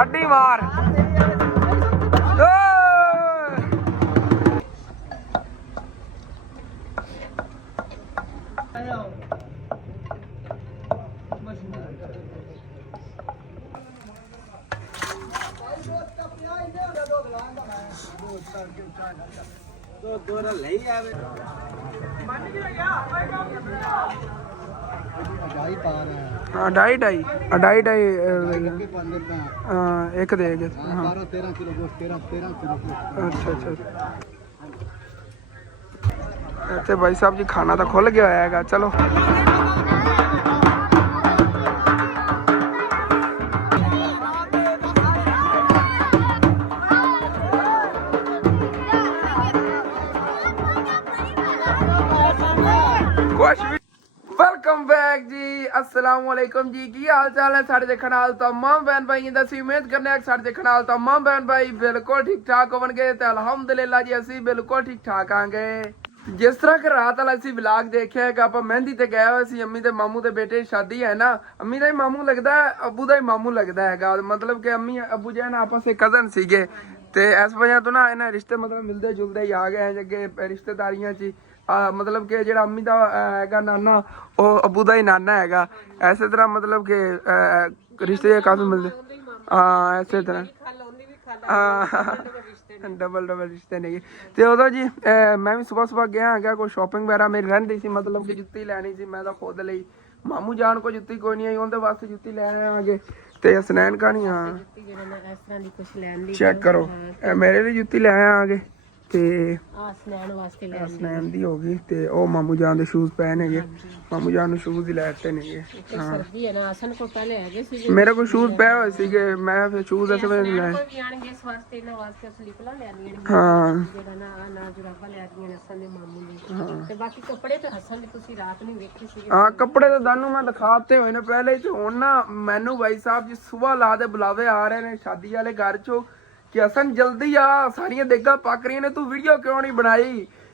ਅੱਡੀ ਮਾਰ हाँ ढाई ढाई ढाई ढाई हाँ एक दे हाँ 13 किलो गोश्त 13 किलो अच्छा अच्छा इतने भाई साहब जी खाना तो खुल गया है चलो वेलकम बैक जी अस्सलाम वालेकुम जी की हाल चाल है सारे देखने वाले तमाम बहन भाई दसी उम्मीद करने सारे देखने वाले तमाम बहन भाई बिल्कुल ठीक ठाक होवणगे ते अल्हम्दुलिल्लाह जी असी बिल्कुल ठीक ठाक आंगे जिस तरह कि रात वाला असी व्लॉग देखिया है ਆਪਾਂ ਮਹਿੰਦੀ ਤੇ ਗਏ ਹੋਏ ਸੀ ਅੰਮੀ ਤੇ ਮਾਮੂ ਦੇ ਬੇਟੇ ਦੀ ਸ਼ਾਦੀ ਹੈ ਨਾ ਅੰਮੀ ਦਾ ਹੀ ਮਾਮੂ ਲੱਗਦਾ ਅੱਬੂ ਦਾ ਹੀ ਮਾਮੂ ਲੱਗਦਾ ਹੈਗਾ ਮਤਲਬ ਕਿ ਅੰਮੀ ਅੱਬੂ ਜੀ ਨਾਲ ਆਪਸ ਵਿੱਚ ਕਜ਼ਨ ਸੀਗੇ ਤੇ ਇਸ ਵਜ੍ਹਾ ਤੋਂ ਨਾ ਇਹਨਾਂ ਰਿਸ਼ਤੇ ਮਤਲਬ ਮਿਲਦੇ ਜੁਲਦੇ ਹੀ ਆ ਗਏ ਅੱਗੇ ਰਿਸ਼ਤੇਦਾਰੀਆਂ 'ਚ मतलब कि जो अम्मी का है नाना वो अबू का ही नाना है इस तरह मतलब कि रिश्ते काफ़ी मिलते हाँ इस तरह डबल डबल रिश्ते नहीं तो उदो जी मैं भी सुबह सुबह गया है कोई शॉपिंग वगैरह मेरी रही सी मतलब कि जुत्ती लैनी सी मैं तो खुद ली मामू जान को जुत्ती कोई नहीं आई उनके वास्ते जुत्ती लै आगे तो सनैन कहानी हाँ चेक करो मेरे लिए जुत्ती लै आगे ਤੇ ਸਨੈਨ ਦੀ ਹੋ ਗਈ ਤੇ ਉਹ ਮਾਮੂ ਜਾਨ ਦੇ ਸ਼ੂਜ਼ ਪਏ ਨੇਗੇ ਮਾਮੂ ਜਾਨ ਨੂੰ ਸ਼ੂਜ਼ ਹੀ ਲੈ ਦਿੱਤੇ ਨੇਗੇ ਸਰਦੀ ਹੈ ਨਾ ਅਸਨ ਕੋ ਪਹਿਲੇ ਹੈਗੇ ਸੀ ਮੇਰੇ ਕੋਲ ਸ਼ੂਜ਼ ਪਏ ਹੋਏ ਸੀਗੇ ਮੈਂ ਫਿਰ ਸ਼ੂਜ਼ ਐਸੇ ਵੇਲੇ ਲੈ ਆਣਗੇ ਇਸ ਵਾਸਤੇ ਇਹਨਾਂ ਵਾਸਤੇ ਸਲੀਪਲਾਂ ਲੈ ਆਣੀਆਂ ਹਾਂ ਜਿਹੜਾ ਨਾ ਜੁਰਾਬਾਂ ਲੈ ਆਣੀਆਂ ਅਸਨ ਦੇ ਮਾਮੂ ਨੇ ਤੇ ਬਾਕੀ ਕੱਪੜੇ ਤੇ ਹਸਨ ਦੇ ਤੁਸੀਂ ਰਾਤ ਨੂੰ ਵੇਖੇ ਸੀਗੇ ਹਾਂ ਕੱਪੜੇ ਤਾਂ ਤੁਹਾਨੂੰ ਮੈਂ ਦਿਖਾਤੇ ਹੋਏ ਨੇ ਪਹਿਲੇ ਹੀ ਤੇ ਹੁਣ ਨਾ ਮੈਨੂੰ ਭਾਈ ਸਾਹਿਬ ਜੀ ਸਵੇਰ ਲਾ ਦੇ ਬੁਲਾਵੇ ਆ ਰਹੇ ਨੇ ਸ਼ਾਦੀ ਵਾਲੇ ਘਰ ਚੋਂ कि असन जल्दी आ सारियां देगा पक रही ने तू वीडियो क्यों नहीं बनाई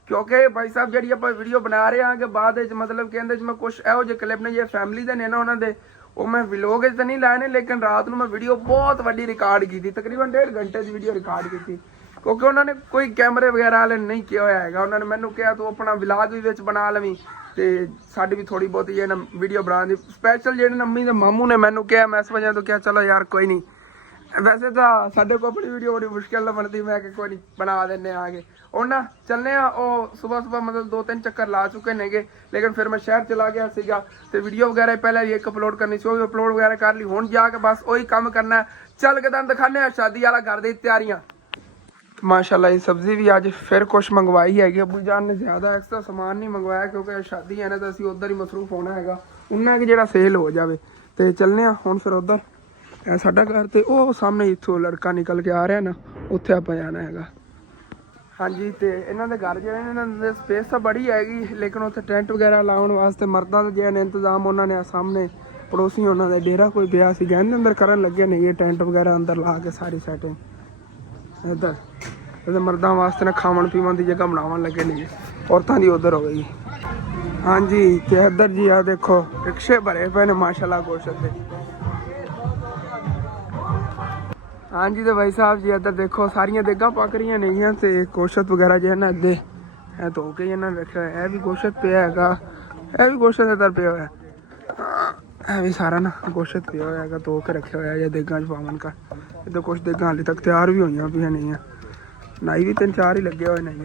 क्योंकि भाई साहब जी आप वीडियो बना रहे हैं कि बाद मतलब कहते मैं कुछ ਇਹੋ ਜਿਹੇ क्लिप ने जे फैमिली ਦੇ ਨੇ ਨਾ ਉਹਨਾਂ ਦੇ ਉਹ ਮੈਂ ਵਲੌਗ ਤੇ ਨਹੀਂ ਲਾਏ ਨੇ ਲੇਕਿਨ ਰਾਤ ਨੂੰ ਮੈਂ ਵੀਡੀਓ ਬਹੁਤ ਵੱਡੀ ਰਿਕਾਰਡ ਕੀਤੀ ਤਕਰੀਬਨ 1.5 ਘੰਟੇ ਦੀ ਵੀਡੀਓ ਰਿਕਾਰਡ ਕੀਤੀ ਕਿਉਂਕਿ ਉਹਨਾਂ ਨੇ ਕੋਈ ਕੈਮਰੇ ਵਗੈਰਾ ਵਾਲੇ ਨਹੀਂ ਕਿਹਾ ਹੋਇਆ ਹੈਗਾ ਉਹਨਾਂ ਨੇ ਮੈਨੂੰ ਕਿਹਾ ਤੂੰ ਆਪਣਾ ਵਲੌਗ ਵੀ ਵਿੱਚ ਬਣਾ ਲਵੀਂ ਤੇ ਸਾਡੀ ਵੀ ਥੋੜੀ ਬਹੁਤੀ ਇਹ ਨਾ ਵੀਡੀਓ ਬਣਾਉਣ ਦੀ ਸਪੈਸ਼ਲ ਜਿਹੜੇ ਮੰਮੀ ਦੇ ਮਾਮੂ ਨੇ ਮੈਨੂੰ ਕਿਹਾ ਮੈਂ ਇਸ ਵਜ੍ਹਾ ਤੋਂ ਕਿਹਾ ਚਲੋ ਯਾਰ ਕੋਈ ਨਹੀਂ वैसे तो साढ़े को अपनी वीडियो बड़ी मुश्किल बनती मैं कि कोई नहीं बना देने आगे और ना चलने सुबह सुबह मतलब 2-3 चक्कर ला चुके नेगे लेकिन फिर मैं शहर चला गया सीगा तो वीडियो वगैरह पहले एक अपलोड करनी सी भी अपलोड वगैरह कर ली हुण जाके बस वही काम करना है चल के तुहानूं दिखाने शादी वाला घर दी तैयारियां माशाल्लाह ये सब्जी भी अज फिर कुछ मंगवाई हैगी अबू जान ने ज़्यादा एक्स्ट्रा समान नहीं मंगवाया क्योंकि शादी है ना तो असीं उधर ही मसरूफ होना हैगा उन्ना कि जिहड़ा सेल हो जाए तो चलने हुण फिर उधर साडा घर तो वो सामने इत्थों लड़का निकल के आ रहा ना उत्थे आपां जाना हैगा हाँ जी तो इन्हां दे घर जिहड़े इन्हां दे स्पेस तो बड़ी हैगी लेकिन उत्थे टेंट वगैरह लाउण वास्ते मर्दां दे जिहड़े इंतजाम उन्होंने सामने पड़ोसी उन्होंने डेरा कोई ब्याह सी गहने अंदर करन लगे ने ये टेंट वगैरह अंदर ला के सारी सैटिंग इधर मर्दां वास्ते ना खावन पीवन की जगह बनावन लगे ने औरतां दी उधर हो गई हाँ जी तो इधर जी आ देखो रिक्शे भरे पे ने माशाल्लाह गोश्त दे हाँ जी तो भाई साहब जी इधर देखो सारिया देगा पक रही नहीं तो गोश्त वगैरह जो है ना अगे है धो के इन्होंने रखा है भी गोश्त पे है भी गोश्त इधर पे है भी सारा ना गोश्त पे है धो के रखे हुआ है देगा च पावन का इधर कुछ देगा हाले तक तैयार भी हुई भी नहीं है नाई भी 3-4 ही लगे हुए नहीं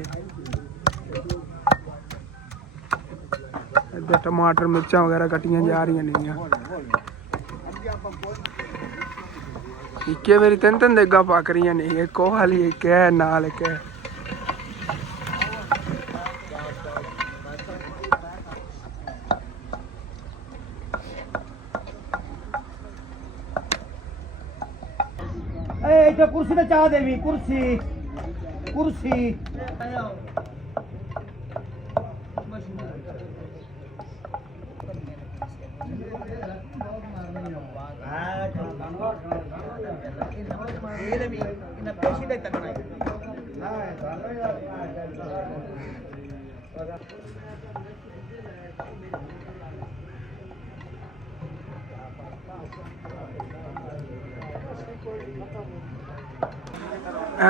इधर टमाटर मिर्चा वगैरह कटियां जा रही नहीं है इक्के मेरी 3-3 देगा पक रही नहीं एक वाली एक है नाल एक है कुर्सी तो चाह देवी कुर्सी कुर्सी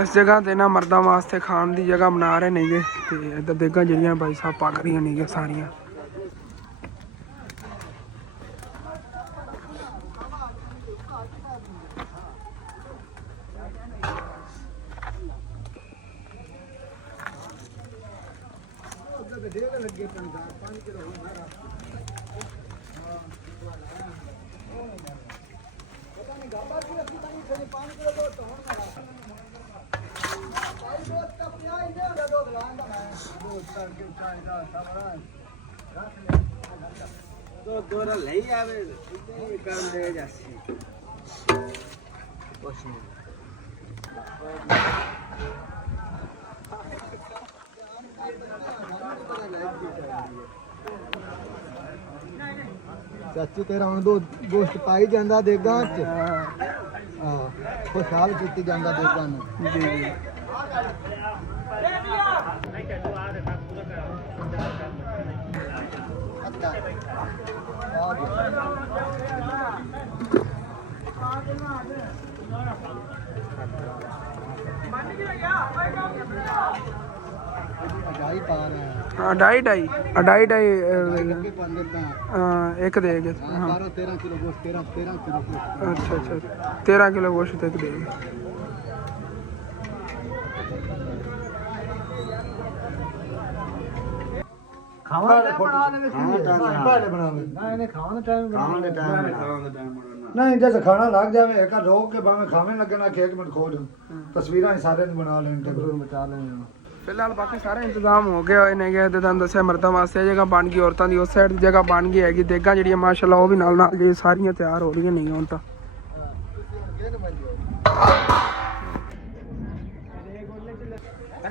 ਇਸ ਜਗ੍ਹਾ ਤੇ ਨਾ ਮਰਦਾਂ ਵਾਸਤੇ ਖਾਣ ਦੀ ਜਗ੍ਹਾ ਬਣਾ ਰਹੇ ਨੇਗੇ ਤੇ ਇੱਧਰ ਦੇਗਾਂ ਜਿਹੜੀਆਂ ਭਾਈ ਸਾਹਿਬ ਪੱਕ ਰਹੀਆਂ ਨੇਗੀਆਂ ਸਾਰੀਆਂ। ਚਾਚੂ ਤੇਰਾ ਹੁਣ ਦੋ ਗੋਸ਼ਤ ਪਾਈ ਜਾਂਦਾ ਦੇਗਾ ਚ ਹਾਂ ਖੁਸ਼ਹਾਲ ਕੀਤੀ ਜਾਂਦਾ ਦੇਗਾ ਨੂੰ ਜੀ ਜੀ। ਜਾਈ ਪਾ ਰਿਹਾ ਹਾਂ ਢਾਈ ਢਾਈ ਲੱਗੇ ਪਾਉਂਦੇ ਤਾਂ ਇੱਕ ਦੇ ਗਏ। ਹਾਂ 12 13 ਕਿਲੋ ਗੋਸ਼ਤ 13 ਕਿਲੋ ਗੋਸ਼ਤ ਅੱਛਾ ਅੱਛਾ 13 ਕਿਲੋ ਗੋਸ਼ਤ ਇੱਕ ਦੇ ਗਏ। ਖਾਣਾ ਟਾਈਮ ਬਣਾਵੇ ਨਾ ਇਹਨੇ ਖਾਣ ਦਾ ਟਾਈਮ ਨਹੀਂ ਜੇ ਖਾਣਾ ਲੱਗ ਜਾਵੇ ਇੱਕ ਰੋਕ ਕੇ ਭਾਵੇਂ ਖਾਵੇਂ ਲੱਗਣਾ ਕਿ 1 ਮਿੰਟ ਖੋਲ ਤਸਵੀਰਾਂ ਹੀ ਸਾਰਿਆਂ ਨੂੰ ਬਣਾ ਲੈਣ ਤੇ ਬਚਾ ਲੈਣ। ਫਿਲਹਾਲ ਬਾਕੀ ਸਾਰਾ ਇੰਤਜ਼ਾਮ ਹੋ ਗਿਆ ਹੋਏ ਨੇਗੇ ਤੇ ਤੁਹਾਨੂੰ ਦੱਸਿਆ ਮਰਦਾਂ ਵਾਸਤੇ ਜਗ੍ਹਾ ਬਣ ਗਈ, ਔਰਤਾਂ ਦੀ ਉਸ ਸਾਈਡ ਦੀ ਜਗ੍ਹਾ ਬਣ ਗਈ ਹੈਗੀ। ਦੇਗਾਂ ਜਿਹੜੀਆਂ ਮਾਸ਼ਾਅੱਲਾ ਉਹ ਵੀ ਨਾਲ ਨਾਲ ਜੀ ਸਾਰੀਆਂ ਤਿਆਰ ਹੋ ਰਹੀਆਂ ਨਹੀਂ ਹੁਣ ਤਾਂ।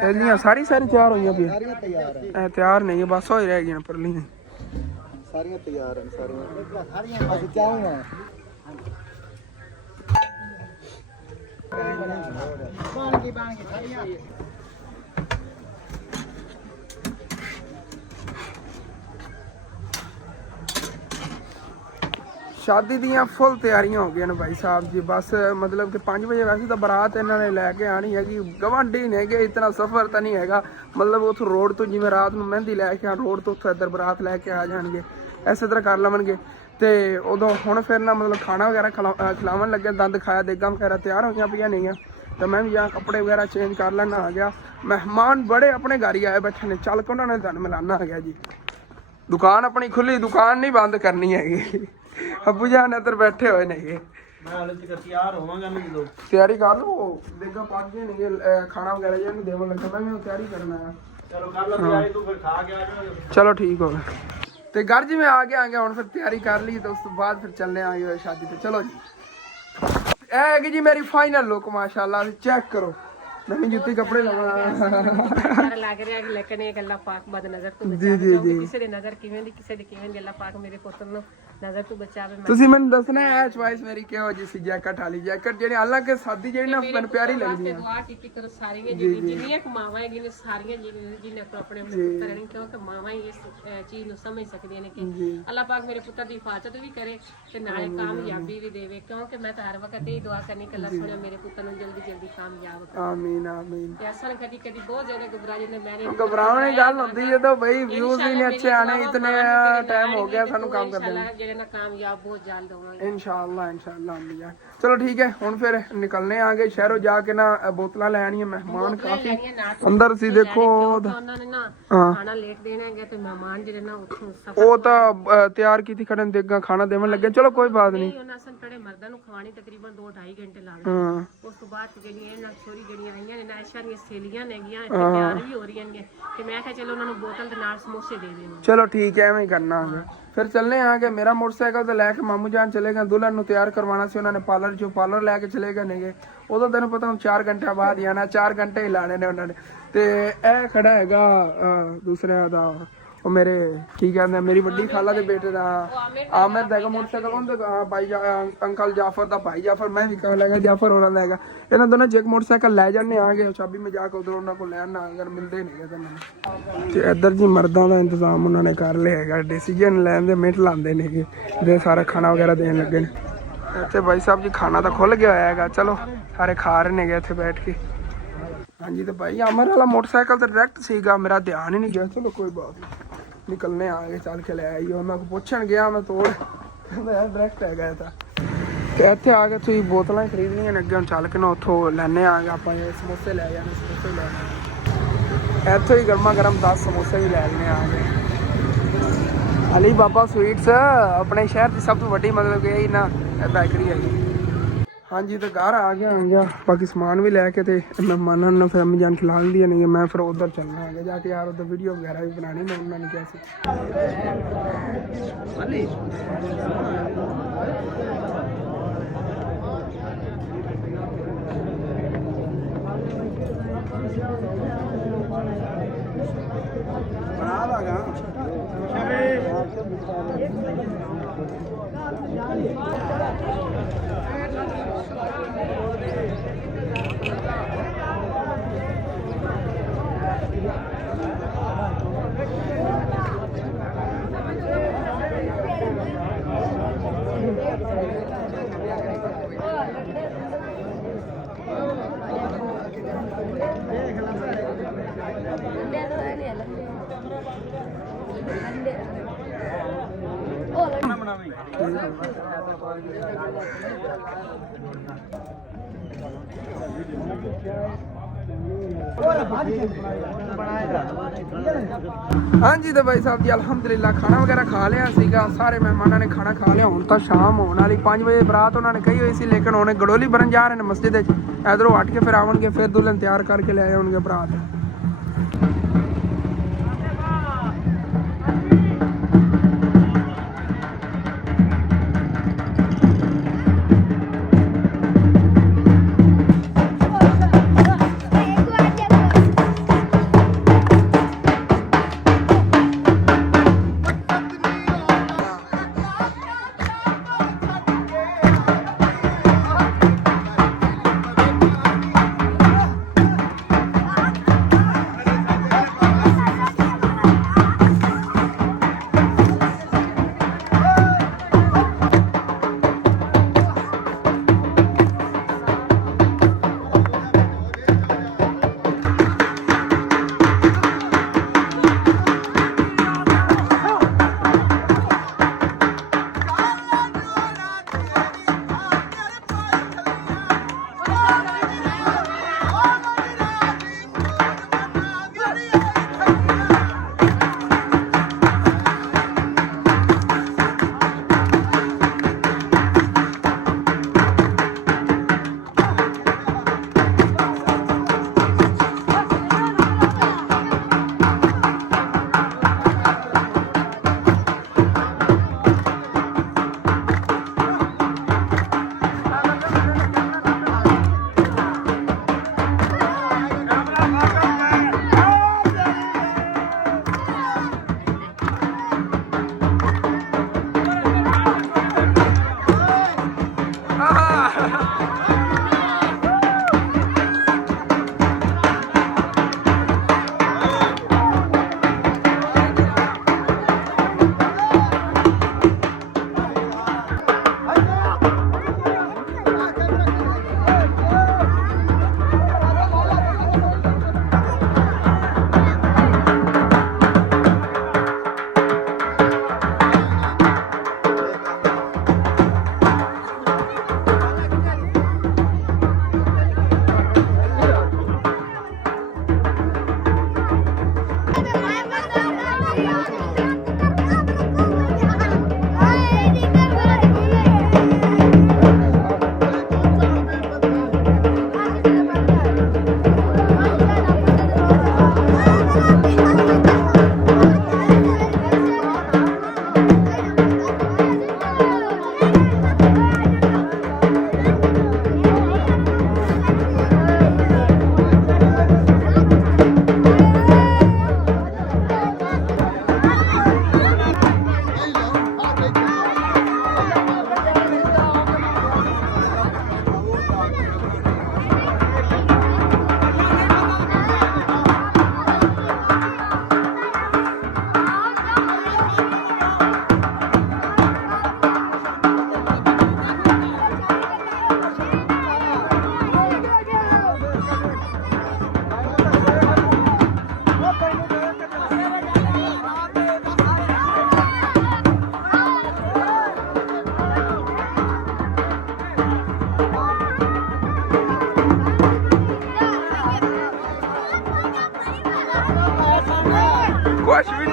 ਇਹਦੀਆਂ ਸਾਰੀ ਤਿਆਰ ਹੋਈਆਂ ਪਈਆਂ ਸਾਰੀਆਂ ਤਿਆਰ ਹੈ ਇਹ ਤਿਆਰ ਨਹੀਂ ਬਸ ਹੋਈ ਰਹਿ ਗਈਆਂ ਪਰਲੀਆਂ ਸਾਰੀਆਂ ਤਿਆਰ ਹਨ ਸਾਰੀਆਂ ਬਸ ਚਾਹੂੰਗਾ ਬਣ ਗਈ ਸਾਰੀਆਂ। ਸ਼ਾਦੀ ਦੀਆਂ ਫੁੱਲ ਤਿਆਰੀਆਂ ਹੋ ਗਈਆਂ ਨੇ ਭਾਈ ਸਾਹਿਬ ਜੀ। ਬਸ ਮਤਲਬ ਕਿ 5 ਵਜੇ ਵੈਸੇ ਤਾਂ ਬਰਾਤ ਇਹਨਾਂ ਨੇ ਲੈ ਕੇ ਆਣੀ ਹੈਗੀ। ਗਵਾਂਢੀ ਨੇ ਹੈਗੇ, ਇਤਨਾ ਸਫ਼ਰ ਤਾਂ ਨਹੀਂ ਹੈਗਾ। ਮਤਲਬ ਉੱਥੋਂ ਰੋਡ ਤੋਂ ਜਿਵੇਂ ਰਾਤ ਨੂੰ ਮਹਿੰਦੀ ਲੈ ਕੇ ਆ ਰੋਡ ਤੋਂ ਉੱਥੋਂ ਇੱਧਰ ਬਰਾਤ ਲੈ ਕੇ ਆ ਜਾਣਗੇ, ਇਸੇ ਤਰ੍ਹਾਂ ਕਰ ਲਵਣਗੇ। ਤੇ ਉਦੋਂ ਹੁਣ ਫਿਰ ਨਾ ਮਤਲਬ ਖਾਣਾ ਵਗੈਰਾ ਖਿਲਾਵਣ ਲੱਗੇ, ਦੰਦ ਖਾਇਆ, ਦੇਗਾਂ ਵਗੈਰਾ ਤਿਆਰ ਹੋਈਆਂ ਪਈਆਂ ਨੇਗੀਆਂ। ਤਾਂ ਮੈਂ ਵੀ ਜਾਂ ਕੱਪੜੇ ਵਗੈਰਾ ਚੇਂਜ ਕਰ ਲੈਣਾ ਆ ਗਿਆ। ਮਹਿਮਾਨ ਬੜੇ ਆਪਣੇ ਘਰ ਹੀ ਆਏ ਬੈਠੇ ਨੇ, ਚੱਲ ਕੇ ਉਹਨਾਂ ਨੇ ਤੁਹਾਨੂੰ ਮਿਲਾਨਾ ਆ ਗਿਆ ਜੀ। ਦੁਕਾਨ ਆਪਣੀ ਖੁੱਲੀ, ਦੁਕਾਨ ਨਹੀਂ ਬੰਦ ਕਰਨੀ ਹੈਗੀ। ਅੱਬੂ ਜਾਨ ਇੱਧਰ ਬੈਠੇ ਹੋਏ ਨੇਗੇ। ਮੈਂ ਹਾਲੇ ਤੱਕ ਤਿਆਰ ਹੋਵਾਂਗਾ ਮੈਂ ਜਦੋਂ ਤਿਆਰੀ ਕਰ ਲਓ, ਦੇਗਾਂ ਪੱਕ ਗਏ ਨੇਗੇ, ਖਾਣਾ ਵਗੈਰਾ ਜਿਹਨੂੰ ਦੇਵਣ ਲੱਗਾ ਮੈਂ ਵੀ ਤਿਆਰੀ ਕਰਨਾ ਆ। ਚਲੋ ਕਰ ਲਓ ਤਿਆਰੀ, ਤੂੰ ਫਿਰ ਖਾ ਕੇ ਆ ਜਾ। ਚਲੋ ਠੀਕ ਹੋ ਗਿਆ। ਤੇ ਘਰ ਜਿਵੇਂ ਆ ਗਿਆ ਹੁਣ ਫਿਰ ਤਿਆਰੀ ਕਰ ਲਈ ਤੇ ਉਸ ਤੋਂ ਬਾਅਦ ਫਿਰ ਚੱਲਨੇ ਆਏ ਸ਼ਾਦੀ ਤੇ। ਚਲੋ ਜੀ ਇਹ ਹੈਗੀ ਜੀ ਮੇਰੀ ਫਾਈਨਲ ਲੁੱਕ ਮਾਸ਼ਾਅੱਲਾ। ਚੈੱਕ ਕਰੋ ਨਵੀਂ ਜੁੱਤੀ ਕੱਪੜੇ ਲਵਾਂ ਲੱਗ ਰਿਹਾ ਕਿ ਲੇਕਿਨ ਇਹ ਗੱਲਾਂ ਪਾਕ ਬਦ ਨਜ਼ਰ ਤੋਂ ਜੀ ਜੀ ਜੀ। ਕਿਸੇ ਦੇ ਨਜ਼ਰ ਕਿਵੇਂ ਦੀ ਕਿਸੇ ਦੇ ਕਿਵੇਂ ਦੀ, ਅੱਲਾ ਪਾਕ ਮੇਰੇ ਪੁੱਤਰ ਨੂੰ ਨਜ਼ਰ ਤੋਂ ਬਚਾਵੇ। ਤੁਸੀਂ ਮੈਨੂੰ ਦੱਸਣਾ ਹੈ ਚੁਆਇਸ ਮੇਰੀ ਕਿਹੋ ਜਿਹੀ ਸੀ। ਜੈਕਟ ਵਾਲੀ ਜੈਕਟ ਜਿਹੜੀ ਹਾਲਾਂਕਿ ਸਾਦੀ ਜਿਹੜੀ ਨਾ ਮੈਨੂੰ ਪਿਆਰੀ ਲੱਗਦੀ ਹੈ। ਦੁਆ ਕੀਤੀ ਕਰੋ ਸਾਰੀਆਂ ਜਿੰਨੀਆਂ ਮਾਵਾਂ ਹੈਗੀਆਂ ਨੇ ਸਾਰੀਆਂ ਜਿਹਨੇ ਆਪਣੇ ਪੁੱਤਰ ਨੇ, ਕਿਉਂਕਿ ਮਾਵਾਂ ਹੀ ਇਸ ਚੀਜ਼ ਨੂੰ ਸਮਝ ਸਕਦੀਆਂ ਨੇ ਕਿ ਅੱਲਾ ਪਾਕ ਮੇਰੇ ਪੁੱਤਰ ਦੀ ਹਿਫਾਜ਼ਤ ਵੀ ਕਰੇ ਤੇ ਨਾਲੇ ਕਾਮਯਾਬੀ ਵੀ ਦੇਵੇ। ਕਿਉਂਕਿ ਮੈਂ ਤਾਂ ਹਰ ਵਕਤ ਇਹ ਦੁਆ ਕਰਨੀ ਕਿ ਅੱਲਾ ਸੋਹਣਾ ਮੇਰੇ ਪੁੱਤਰ ਨੂੰ ਜਲਦੀ ਜਲਦੀ ਕਾਮਯਾਬ ਕਰੇ। ਆਮੀਨ ਆਮੀਨ। ਤੇ ਅਸਲ ਕਦੀ ਕਦੀ ਬਹੁਤ ਜ਼ਿਆਦਾ ਘਬਰਾ ਜਾਂਦੇ। ਮੈंने घबराने की गल होती है तो भाई व्यूज भी नहीं अच्छे आने, इतने टाइम हो गया सानू काम करते हैं। ਜਿਹੜੇ ਨਾ ਕਾਮਯਾਬ ਬਹੁਤ ਜਲਦ ਹੋਵਾਂਗੇ इंशाअल्लाह इंशाअल्लाह अम्मी जान। चलो ठीक है हुन फिर निकलने आगे शहरों जाके ना बोतलां ले आनी है। मेहमान काफी अंदर सी देखो ਉਹਨਾਂ ਨੇ ਨਾ ਖਾਣਾ ਲੇਟ ਦੇਣਾ ਹੈਗਾ ਤੇ ਮਹਿਮਾਨ ਜਿਹੜੇ ਨਾ ਉੱਥੋਂ ਸਫਰ ਉਹ ਤਾਂ ਤਿਆਰ ਕੀਤੀ ਖੜਨ ਦੇਗਾ ਖਾਣਾ ਦੇਵਣ ਲੱਗੇ। ਚਲੋ ਕੋਈ ਬਾਤ ਨਹੀਂ। ਉਹਨਾਂ ਸਨ ਪੜੇ ਮਰਦਾਂ ਨੂੰ ਖਵਾਣੀ ਤਕਰੀਬਨ 2-2.5 ਘੰਟੇ ਲੱਗਦੇ। ਹਾਂ ਉਸ ਤੋਂ ਬਾਅਦ ਜਿਹੜੀਆਂ ਇਹਨਾਂ ਛੋਰੀ ਜਿਹੜੀਆਂ ਆਈਆਂ ਨੇ ਨਾ ਐਸ਼ਾ ਦੀਆਂ ਸਹੇਲੀਆਂ ਨੇਗੀਆਂ ਇੱਥੇ ਤਿਆਰ ਵੀ ਹੋ ਰਹੀਆਂ ਨੇ ਤੇ ਮੈਂ ਕਿਹਾ ਚਲੋ ਉਹਨਾਂ ਨੂੰ ਬੋਤਲ ਦੇ ਨਾਲ ਸਮੋਸੇ ਦੇ ਦੇਵਾਂ। चलो ठीक है एवं ही करना है। फिर चलने आगे मेरा मोटरसाइकिल तो लैके मामू जान चले गए। दुल्हन ਨੂੰ ਤਿਆਰ ਕਰਵਾਉਣਾ ਸੀ ਉਹਨਾਂ ਨੇ ਪਾਰਲਰ ਚੋਂ, ਪਾਰਲਰ ਲੈ ਕੇ ਚਲੇ ਗਏ ਨੇਗੇ। ਉਦੋਂ ਤੈਨੂੰ ਪਤਾ ਹੁਣ 4 ਘੰਟੇ ਬਾਅਦ ਹੀ ਆਣਾ, 4 ਘੰਟੇ ਹੀ ਲਾਣੇ ਨੇ ਉਹਨਾਂ ਨੇ। ਤੇ ਇਹ ਖੜਾ ਹੈਗਾ ਦੂਸਰਿਆਂ ਦਾ ਉਹ ਮੇਰੇ ਕੀ ਕਹਿੰਦੇ ਮੇਰੀ ਵੱਡੀ ਖਾਲਾ ਦੇ ਬੇਟੇ ਦਾ ਆਮਦ ਹੈਗਾ ਮੋਟਰਸਾਈਕਲ। ਉਹਦੇ ਭਾਈ ਅੰਕਲ ਜਾਫਰ ਦਾ ਭਾਈ ਜਾਫਰ, ਮੈਂ ਵੀ ਕਹਿ ਲੱਗਾ ਜਾਫਰ ਹੋਣਾ ਦਾ ਹੈਗਾ। ਇਹਨਾਂ ਦੋਨਾਂ ਜੇ ਮੋਟਰਸਾਈਕਲ ਲੈ ਜਾਂਦੇ ਆ ਗਏ ਚਾਬੀ ਮੈਂ ਜਾ ਕੇ ਉਧਰ ਉਹਨਾਂ ਕੋਲ ਲੈਣ ਨਾ ਅਗਰ ਮਿਲਦੇ ਨਹੀਂ ਤਾਂ। ਤੇ ਇੱਧਰ ਜੀ ਮਰਦਾਂ ਦਾ ਇੰਤਜ਼ਾਮ ਉਹਨਾਂ ਨੇ ਕਰ ਲਿਆ ਹੈਗਾ। ਡਿਸੀਜਨ ਲੈਣ ਦੇ ਮਿੰਟ ਲਾਉਂਦੇ ਨੇਗੇ ਜੇ ਸਾਰਾ ਖਾਣਾ ਵਗੈਰਾ ਦੇਣ ਲੱਗੇ ਨੇ। ਇੱਥੇ ਭਾਈ ਸਾਹਿਬ ਜੀ ਖਾਣਾ ਤਾਂ ਖੁੱਲ ਗਿਆ ਹੋਇਆ ਹੈਗਾ। ਚਲੋ ਸਾਰੇ ਖਾ ਰਹੇ ਨੇਗੇ ਇੱਥੇ ਬੈਠ ਕੇ। ਹਾਂਜੀ ਤੇ ਭਾਈ ਅਮਰ ਵਾਲਾ ਮੋਟਰਸਾਈਕਲ ਤਾਂ ਡਾਇਰੈਕਟ ਸੀਗਾ, ਮੇਰਾ ਧਿਆਨ ਹੀ ਨਹੀਂ ਗਿਆ। ਚਲੋ ਕੋਈ ਬਾਤ ਨਹੀਂ, ਨਿਕਲਨੇ ਆ ਗਏ, ਚੱਲ ਕੇ ਲੈ ਆਈਏ। ਉਹਨਾਂ ਕੋਲ ਪੁੱਛਣ ਗਿਆ ਮੈਂ, ਤੋੜ ਕਹਿੰਦਾ ਯਾਰ ਡਾਇਰੈਕਟ ਹੈਗਾ ਇਹ ਤਾਂ। ਤੇ ਇੱਥੇ ਆ ਕੇ ਤੁਸੀਂ ਬੋਤਲਾਂ ਖਰੀਦਣੀਆਂ ਨੇ, ਅੱਗੇ ਹੁਣ ਚੱਲ ਕੇ ਨਾ ਉੱਥੋਂ ਲੈਣੇ ਆਗੇ ਆਪਾਂ। ਇਹ ਸਮੋਸੇ ਲੈ ਜਾਣੇ, ਸਮੋਸੇ ਲੈਣੇ ਇੱਥੋਂ ਹੀ ਗਰਮਾ ਗਰਮ 10 ਸਮੋਸੇ ਵੀ ਲੈ ਲੈਣੇ ਆਗੇ। ਅਲੀ ਬਾਬਾ ਸਵੀਟਸ ਆਪਣੇ ਸ਼ਹਿਰ ਦੀ ਸਭ ਤੋਂ ਵੱਡੀ ਮਤਲਬ ਕਿ ਇਹ ਨਾ ਬੈਕਰੀ ਹੈਗੀ। ਹਾਂਜੀ ਤੇ ਘਰ ਆ ਗਿਆ ਹੋਊਗਾ, ਬਾਕੀ ਸਮਾਨ ਵੀ ਲੈ ਕੇ ਤੇ ਮਹਿਮਾਨਾਂ ਨੂੰ ਫਿਰ ਅੰਮੀ ਜਾਨ ਖਿਲਾ ਦਿੰਦੀਆਂ ਨੇ। ਮੈਂ ਫਿਰ ਉਧਰ ਚੱਲਣਾ ਹੈਗਾ ਜਾ ਕੇ ਯਾਰ, ਉਧਰ ਵੀਡੀਓ ਵਗੈਰਾ ਵੀ ਬਣਾਣੀ ਮੈਂ ਉਹਨਾਂ ਨੇ ਕਿਹਾ ਸੀ। ਬਣਾ ਲਾਗਾ ਹਾਂਜੀ ਤੇ ਭਾਈ ਸਾਹਿਬ ਜੀ ਅਲਹਮਦੁਲਿਲਾ ਖਾਣਾ ਵਗੈਰਾ ਖਾ ਲਿਆ ਸੀਗਾ। ਸਾਰੇ ਮਹਿਮਾਨਾਂ ਨੇ ਖਾਣਾ ਖਾ ਲਿਆ। ਹੁਣ ਤਾਂ ਸ਼ਾਮ ਹੋਣ ਵਾਲੀ, 5 ਵਜੇ ਬਰਾਤ ਉਹਨਾਂ ਨੇ ਕਹੀ ਹੋਈ ਸੀ, ਲੇਕਿਨ ਉਹਨੇ ਗੜੋਲੀ ਭਰਨ ਜਾ ਰਹੇ ਨੇ ਮਸਜਿਦ ਵਿੱਚ। ਇਧਰੋਂ ਹਟ ਕੇ ਫਿਰ ਆਉਣਗੇ, ਫਿਰ ਦੁਲਹਨ ਤਿਆਰ ਕਰਕੇ ਲੈ ਆਉਣਗੇ ਬਰਾਤ।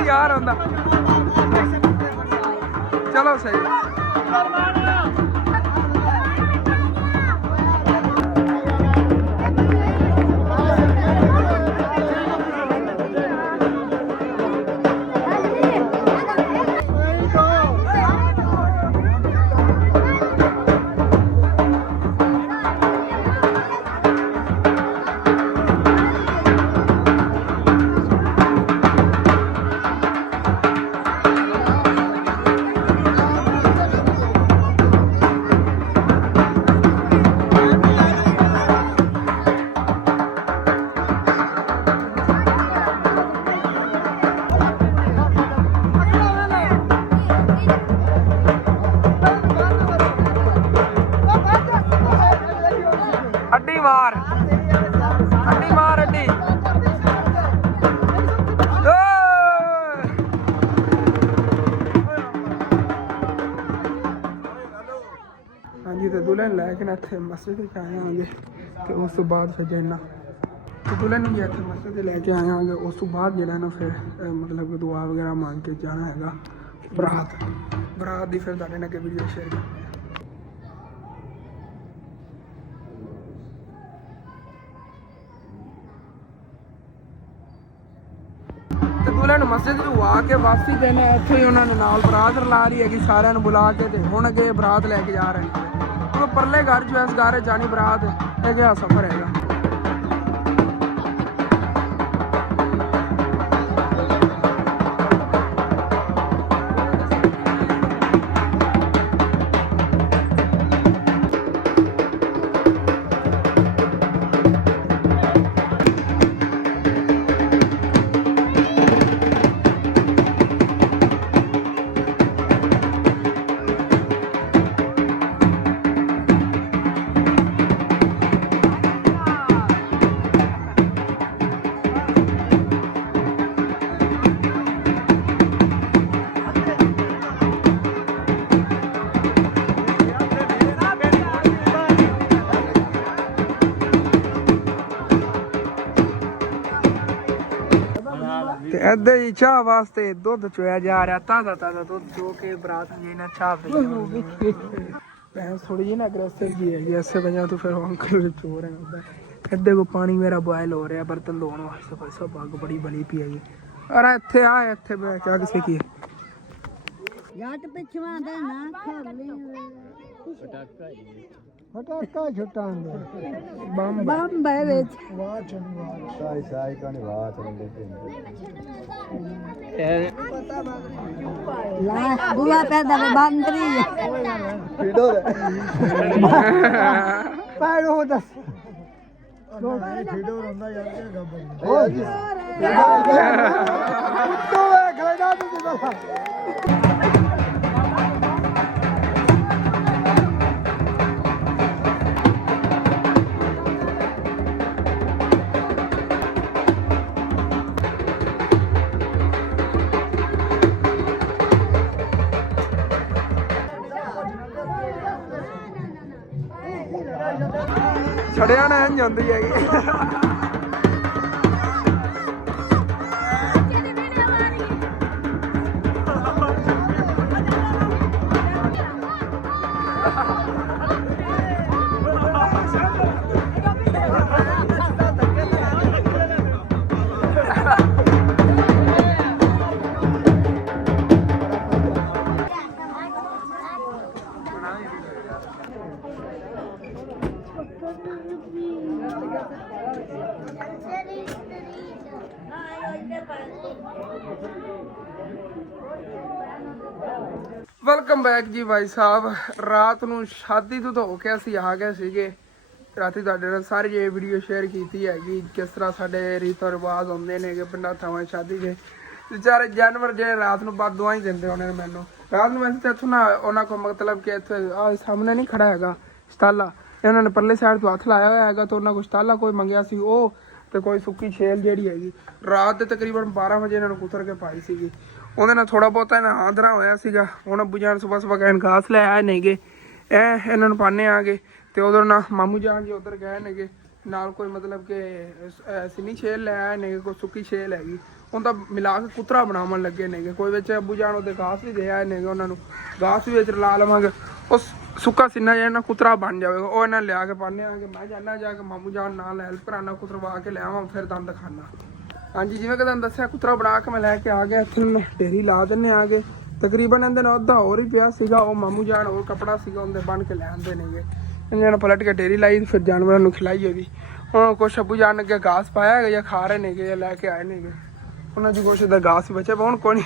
ਯਾਰ ਹੁੰਦਾ ਚਲੋ ਸਹੀ ਅੱਡੀ ਮਾਰ ਅੱਡੀ ਹਾਂਜੀ ਤੇ ਦੁਲਹਨ ਲੈ ਕੇ ਨਾ ਇੱਥੇ ਮਸਜਿਦ ਵਿੱਚ ਆਏ ਆਂਗੇ ਤੇ ਉਸ ਤੋਂ ਬਾਅਦ ਫਿਰ ਜੈਨਾ ਤੇ ਦੁਲਹਨ ਨੂੰ ਇੱਥੇ ਮਸਜਿਦ ਲੈ ਕੇ ਆਏ ਆਂਗੇ ਉਸ ਤੋਂ ਬਾਅਦ ਜਿਹੜਾ ਨਾ ਫਿਰ ਮਤਲਬ ਕਿ ਦੁਆ ਵਗੈਰਾ ਮੰਗ ਕੇ ਜਾਣਾ ਹੈਗਾ ਬਰਾਤ ਦੀ ਫਿਰ ਤੁਹਾਡੇ ਨਾਲ ਕਿ ਵੀਡੀਓ ਸ਼ੇਅਰ ਕਰਨੀ ਹੈ ਤੇ ਦੁਲਹਨ ਨੂੰ ਮਸਜਿਦ ਨੂੰ ਆ ਕੇ ਵਾਪਸੀ ਦੇਣਾ ਇੱਥੇ ਹੀ ਉਹਨਾਂ ਨੇ ਨਾਲ ਬਰਾਤ ਰਲਾ ਰਹੀ ਹੈਗੀ ਸਾਰਿਆਂ ਨੂੰ ਬੁਲਾ ਕੇ ਤੇ ਹੁਣ ਅੱਗੇ ਬਰਾਤ ਲੈ ਕੇ ਜਾ ਰਹੇ ਨੇ ਉਹ ਪਰਲੇ ਘਰ ਜੋ ਇਸ ਘਰ ਜਾਣੀ ਬਰਾਤ ਇਹ ਜਿਹਾ ਸਫ਼ਰ ਹੈਗਾ ਤੇ ਇੱਧਰ ਹੀ ਚਾਹ ਵਾਸਤੇ ਦੁੱਧ ਚੋਇਆ ਜਾ ਰਿਹਾ ਤਾਜ਼ਾ ਦੁੱਧ ਜੋ ਕੇ ਬਰਾਤ ਜੀ ਨੇ ਚਾਹ ਪੀ ਭੈਂਸ ਥੋੜੀ ਜੀ ਨਾ ਅਗਰੈਸਿਵ ਜੀ ਹੈਗੀ ਐਸੇ ਵਜ੍ਹਾ ਤੋਂ ਫਿਰ ਅੰਕਲ ਚੋ ਰਹੇ ਹੁੰਦਾ ਇੱਧਰ ਕੋ ਪਾਣੀ ਮੇਰਾ ਬੋਇਲ ਹੋ ਰਿਹਾ ਬਰਤਨ ਧੋਣ ਵਾਸਤੇ ਭਾਈ ਸਾਹਿਬ ਅੱਗ ਬੜੀ ਬਲੀ ਪਈ ਹੈਗੀ ਅਰੇ ਇੱਥੇ ਆ ਇੱਥੇ ਬੈ ਕੇ ਕਿਸੇ ਕੀ ਜੱਟ ਪਿਛਵਾਂ ਦਾ ਨਾ ਖਾਲੀ ਫਟਾਕਾ ਛੁੱਟਾਂਗੇ ਬੰਬ ਹੈ ਵਿੱਚ ਵਾਹ ਚੰਗਾ ਸਾਈ ਕਾਣੀ ਵਾਹ ਚੰਗੇ ਲਾ ਬੁਆ ਪੈਦਾ ਬੰਦਰੀ ਫੀਡੋ ਪਾੜੋ ਦੱਸ ਫੀਡੋ ਰੰਦਾ ਯਾਰ ਕੀ ਗੱਬਰ ਓ ਜੀ ਕੁੱਤੋ ਹੈ ਖਲੇਦਾ ਤੁਸੀਂ ਬਸ ਛੜਿਆ ਨਾ ਇੰਜ ਹੁੰਦੀ ਹੈਗੀ ਵੈਲਕਮ ਬੈਕ ਜੀ ਭਾਈ ਸਾਹਿਬ ਰਾਤ ਨੂੰ ਸ਼ਾਦੀ ਤੋਂ ਹੋ ਕੇ ਅਸੀਂ ਆ ਗਏ ਸੀਗੇ ਰਾਤੀ ਤੁਹਾਡੇ ਨਾਲ ਸਾਰੀ ਇਹ ਵੀਡੀਓ ਸ਼ੇਅਰ ਕੀਤੀ ਹੈਗੀ ਕਿਸ ਤਰ੍ਹਾਂ ਸਾਡੇ ਰੀਤ ਰਿਵਾਜ ਹੁੰਦੇ ਨੇ ਕਿ ਪਿੰਡਾਂ ਥਾਵਾਂ ਸ਼ਾਦੀ ਦੇ ਵਿਚਾਰੇ ਜਾਨਵਰ ਜਿਹੜੇ ਰਾਤ ਨੂੰ ਬਾਅਦ ਦੁਆਈ ਦਿੰਦੇ ਹੋਣੇ ਨੇ ਮੈਨੂੰ ਰਾਤ ਨੂੰ ਵੈਸੇ ਤਾਂ ਇੱਥੋਂ ਨਾ ਉਹਨਾਂ ਕੋਲ ਮਤਲਬ ਕਿ ਇੱਥੇ ਆ ਸਾਹਮਣੇ ਨਹੀਂ ਖੜਾ ਹੈਗਾ ਸਟਾਲਾ ਇਹਨਾਂ ਨੇ ਪਰਲੇ ਸਾਈਡ ਤੋਂ ਹੱਥ ਲਾਇਆ ਹੋਇਆ ਹੈਗਾ ਤਾਂ ਉਹਨਾਂ ਕੋਲ ਸਟਾਲਾ ਕੋਈ ਮੰਗਿਆ ਸੀ ਉਹ ਤੇ ਕੋਈ ਸੁੱਕੀ ਛੇਲ ਜਿਹੜੀ ਹੈਗੀ ਰਾਤ ਦੇ ਤਕਰੀਬਨ 12 ਵਜੇ ਇਹਨਾਂ ਨੂੰ ਕੁਤਰ ਕੇ ਪਾਈ ਸੀਗੀ ਉਹਦੇ ਨਾਲ ਥੋੜਾ ਬਹੁਤਾ ਇਹਨਾਂ ਆਂਦਰਾ ਹੋਇਆ ਸੀਗਾ ਹੁਣ ਅੱਬੂ ਜਾਨ ਸੁਬਹ ਕਹਿਣ ਘਾਸ ਲੈ ਆਏ ਨੇਗੇ ਇਹਨਾਂ ਨੂੰ ਪਾਣੇ ਆਗੇ ਤੇ ਉਧਰ ਨਾ ਮਾਮੂ ਜਾਨ ਜੀ ਉਧਰ ਗਏ ਨੇਗੇ ਨਾਲ ਕੋਈ ਮਤਲਬ ਕਿ ਸਿੰਨੀ ਛੇਲ ਲੈ ਆਏ ਨੇ, ਕੋਈ ਸੁੱਕੀ ਛੇਲ ਹੈਗੀ, ਹੁਣ ਤਾਂ ਮਿਲਾ ਕੇ ਕੁਤਰਾ ਬਣਾਉਣ ਲੱਗੇ ਨੇਗੇ। ਕੋਈ ਵਿੱਚ ਅੱਬੂ ਜਾਨ ਉਹਦੇ ਘਾਸ ਵੀ ਦੇ ਆਏ ਨੇਗੇ, ਉਹਨਾਂ ਨੂੰ ਘਾਸ ਵੀ ਵਿੱਚ ਰਲਾ ਲਵਾਂਗੇ, ਉਹ ਸੁੱਕਾ ਸਿੰਨਾ ਜਿਹਾ ਨਾ ਕੁਤਰਾ ਬਣ ਜਾਵੇਗਾ, ਉਹ ਇਹਨਾਂ ਲਿਆ ਕੇ ਪਾਉਂਦੇ ਆਂਗੇ। ਮੈਂ ਜਾਣਾ ਜਾ ਕੇ ਮਾਮੂ ਜਾਨ ਨਾਲ ਹੈਲਪ ਕਰਾਉਣਾ, ਕੁਤਰਵਾ ਕੇ ਲਿਆਵਾਂ, ਫਿਰ ਤੁਹਾਨੂੰ ਦਿਖਾਉਣਾ। ਹਾਂਜੀ, ਜਿਵੇਂ ਕਿ ਤੁਹਾਨੂੰ ਦੱਸਿਆ ਕੁਤਰਾ ਬਣਾ ਕੇ ਮੈਂ ਲੈ ਕੇ ਆ ਗਿਆ। ਇੱਥੇ ਮੈਂ ਢੇਰੀ ਲਾ ਦਿੰਨੇ ਆ ਗਏ, ਤਕਰੀਬਨ ਇਹਦੇ ਨਾਲ ਅੱਧਾ ਹੋਰ ਹੀ ਪਿਆ ਸੀਗਾ, ਉਹ ਮਾਮੂ ਜਾਨ ਹੋਰ ਕੱਪੜਾ ਸੀਗਾ ਉਹਦੇ ਬਣ ਕੇ ਲੈ ਆਉਂਦੇ ਨੇਗੇ। ਇਹਨਾਂ ਨੇ ਪਲਟ ਕੇ ਢੇਰੀ ਲਾਈ, ਫਿਰ ਜਾਨਵਰਾਂ ਨੂੰ ਖਿਲਾਈ ਉਹਦੀ। ਹੁਣ ਕੁਛ ਅੱਬੂ ਜਾਨ ਅੱਗੇ ਘਾਸ ਪਾਇਆ ਹੈਗਾ ਜਾਂ ਖਾ ਰਹੇ ਨੇਗੇ ਜਾਂ ਲੈ ਕੇ ਆਏ ਨੇਗੇ, ਉਹਨਾਂ ਦੀ ਕੁਛ ਦਾ ਘਾਸ ਬਚਿਆ। ਹੁਣ ਕੋਈ ਨਹੀਂ,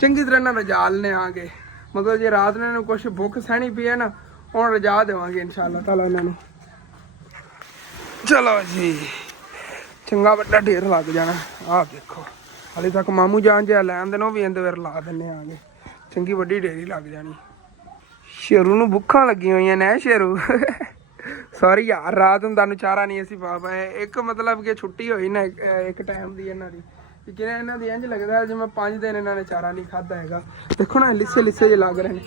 ਚੰਗੀ ਤਰ੍ਹਾਂ ਨਾਲ ਰਜਾ ਲੈਣੇ ਆ ਗਏ। ਮਤਲਬ ਜੇ ਰਾਤ ਨੇ ਨੂੰ ਕੁਛ ਭੁੱਖ ਸਹਿਣੀ ਪਈ ਹੈ ਨਾ, ਹੁਣ ਰਜਾ ਦੇਵਾਂਗੇ ਇਨਸ਼ਾਅੱਲਾ ਤਾਲਾ ਇਹਨਾਂ ਨੂੰ। ਚਲੋ ਜੀ, ਚੰਗਾ ਵੱਡਾ ਢੇਰ ਲੱਗ ਜਾਣਾ। ਆਹ ਦੇਖੋ ਹਾਲੇ ਤੱਕ ਮਾਮੂ ਜਾਨ ਜਿਹਾ ਲੈਣ ਦੇਣੋਂ ਵੀ ਇਹਦੇ ਵਿੱਚ ਲਾ ਦਿੰਨੇ ਆਗੇ, ਚੰਗੀ ਵੱਡੀ ਢੇਰੀ ਲੱਗ ਜਾਣੀ। ਸ਼ੇਰੂ ਨੂੰ ਭੁੱਖਾਂ ਲੱਗੀਆਂ ਹੋਈਆਂ ਨੇ ਸ਼ੇਰੂ। ਸੌਰੀ ਯਾਰ, ਰਾਤ ਨੂੰ ਤੁਹਾਨੂੰ ਚਾਰਾ ਨਹੀਂ ਅਸੀਂ ਪਾ ਪਾਏ। ਇੱਕ ਮਤਲਬ ਕਿ ਛੁੱਟੀ ਹੋਈ ਨਾ ਇੱਕ ਟਾਈਮ ਦੀ ਇਹਨਾਂ ਦੀ, ਜਿਵੇਂ ਇਹਨਾਂ ਦੀ ਇੰਝ ਲੱਗਦਾ ਜਿਵੇਂ 5 ਦਿਨ ਇਹਨਾਂ ਨੇ ਚਾਰਾ ਨਹੀਂ ਖਾਧਾ ਹੈਗਾ। ਦੇਖੋ ਨਾ ਲਿੱਸੇ ਲਿੱਸੇ ਜਿਹੇ ਲੱਗ ਰਹੇ ਨੇ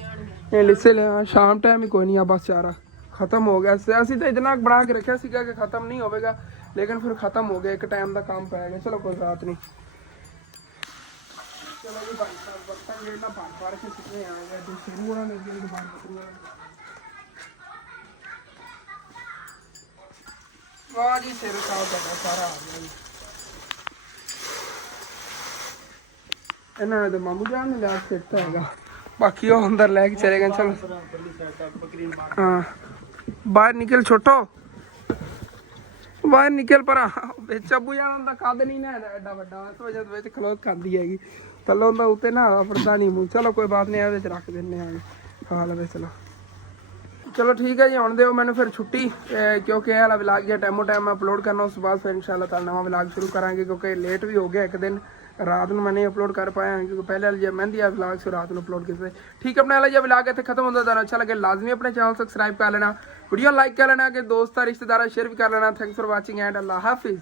ਇਹ ਲਿੱਸੇ। ਸ਼ਾਮ ਟਾਈਮ ਹੀ ਕੋਈ ਨਹੀਂ ਆ, ਬਸ ਚਾਰਾ ਖਤਮ ਹੋ ਗਿਆ। ਅਸੀਂ ਤਾਂ ਇਤਨਾ ਬਣਾ ਕੇ ਰੱਖਿਆ ਸੀਗਾ ਕਿ ਖਤਮ ਨਹੀਂ ਹੋਵੇਗਾ, ਲੇਕਿਨ ਫਿਰ ਖਤਮ ਹੋ ਗਿਆ, ਇੱਕ ਟਾਈਮ ਦਾ ਕੰਮ ਪੈ ਗਿਆ। ਚਲੋ ਕੋਈ ਬਾਤ ਨਹੀਂ। ਚਲੋ ਜੀ ਭਾਈ ਸਾਹਿਬ ਬਰਤਨ ਜਿਹੜਾ ਭਰ ਕੇ ਸਿੱਟੇ ਆ ਗਿਆ, ਜੋ ਸ਼ੁਰੂ ਹੋਣਾ ਨੇ ਜਿਹੜੇ ਬਾਹਰ ਬਤਰੂਆ। ਵਾਹ ਜੀ, ਸਿਰ ਸਾਹਿਬ ਤੁਹਾਡਾ ਸਾਰਾ ਆ ਗਿਆ ਜੀ। ਇਹਨਾਂ ਨੇ ਤਾਂ ਮਾਮੂ ਜਾਨ ਨੇ ਲਿਆ ਕੇ ਦਿੱਤਾ ਹੈਗਾ, ਬਾਕੀ ਉਹ ਅੰਦਰ ਲੈ ਕੇ ਚਲੇ ਗਏ। ਚਲੋ ਹਾਂ, ਬਾਹਰ ਨਿਕਲ ਛੋਟੋ, ਬਾਹਰ ਨਿਕਲ ਪਰ ਵਿੱਚ ਅੱਬੂ ਜਾਨ ਦਾ ਕੱਦ ਨਹੀਂ ਨਾ ਐਡਾ ਵੱਡਾ, ਇਸ ਵਜ੍ਹਾ ਵਿੱਚ ਖਲੋਤ ਖਾਂਦੀ ਹੈਗੀ। ਥੱਲੋਂ ਦਾ ਉੱਤੇ ਨਾ ਫੜਦਾ ਨਹੀਂ ਮੂੰਹ। ਚਲੋ ਕੋਈ ਬਾਤ ਨਹੀਂ, ਇਹਦੇ ਵਿੱਚ ਰੱਖ ਦਿੰਦੇ ਹਾਂ ਖਾ ਲਵੇ। ਚਲੋ ਠੀਕ ਹੈ ਜੀ, ਹੁਣ ਦਿਓ ਮੈਨੂੰ ਫਿਰ ਛੁੱਟੀ, ਕਿਉਂਕਿ ਇਹ ਵਾਲਾ ਵਲੌਗ ਜਾਂ ਟਾਈਮੋ ਟਾਈਮ ਮੈਂ ਅਪਲੋਡ ਕਰਨਾ। ਉਸ ਤੋਂ ਬਾਅਦ ਫਿਰ ਇਨਸ਼ਾਅੱਲਾ ਤਾਲਾ ਨਵਾਂ ਵਲੌਗ ਸ਼ੁਰੂ ਕਰਾਂਗੇ, ਕਿਉਂਕਿ ਲੇਟ ਵੀ ਹੋ ਗਿਆ ਇੱਕ ਦਿਨ, ਰਾਤ ਨੂੰ ਮੈਂ ਨਹੀਂ ਅਪਲੋਡ ਕਰ ਪਾਇਆ ਕਿਉਂਕਿ ਪਹਿਲੇ ਵਾਲਾ ਜੇ ਮਹਿੰਦੀ ਆ ਵਲੌਗ ਸੀ ਰਾਤ ਨੂੰ ਅਪਲੋਡ ਕੀਤੇ। ਠੀਕ ਹੈ, ਆਪਣੇ ਵਾਲਾ ਜਿਹਾ ਵਲੌਗ ਇੱਥੇ ਖਤਮ ਹੁੰਦਾ। ਤੁਹਾਨੂੰ ਅੱਛਾ ਲੱਗੇ ਲਾਜ਼ਮੀ ਆਪਣੇ ਚੈਨਲ ਸਬਸਕ੍ਰਾइब कर लेना, वीडियो लाइक कर लेना, कि दोस्त रिश्तेदार शेयर भी कर लेना। थैंक्स फॉर वाचिंग एंड अल्लाह हाफिज़।